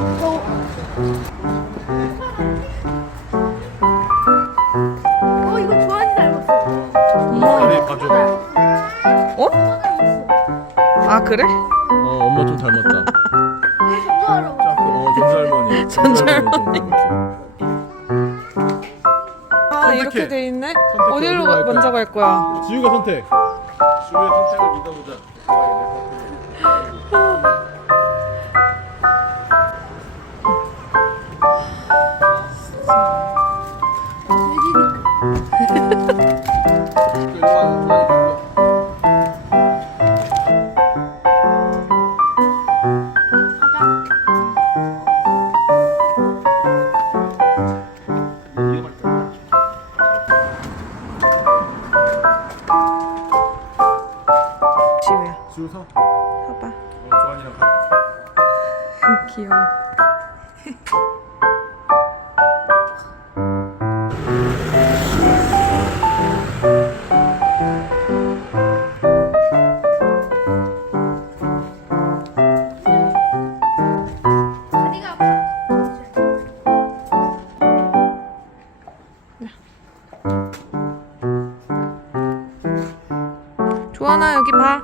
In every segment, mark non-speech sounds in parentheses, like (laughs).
어 이거 주환이 닮았어. 엄마 다리 봐줘. 어? 아 그래? 어 엄마 좀 닮았다. 전주하러. (laughs) 어 전설머니. (laughs) 전설머니. 아 선택해. 이렇게 돼 있네. 선택해, 어디로 먼저? 갈 거야? 지우가 선택. 지우의 선택을 믿어보자. 지우야, 지우 서. 봐봐. 어, 조한이랑 가. (laughs) 귀여워. (laughs) 조하나 여기 봐.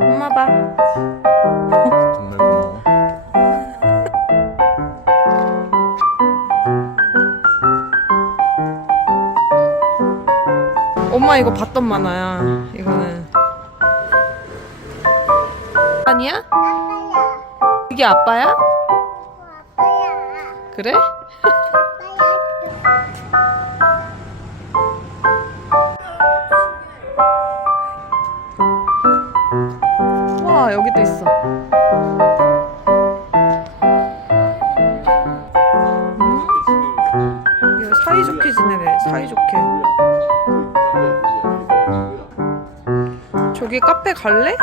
엄마 봐. 정말 고마워. 엄마 이거 봤던 만화야. 이거는. 아니야? 이게 아빠야? 그래? (laughs) 와 여기도 있어. 음? 이거 사이좋게 지내네. 사이좋게. 저기 카페 갈래?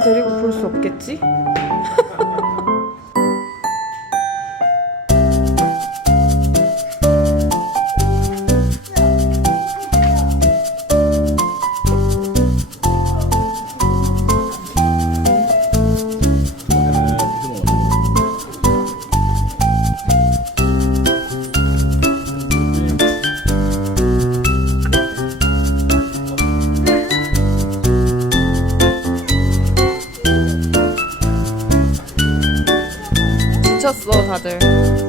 데리고 볼 수 없겠지? 지쳤어 다들.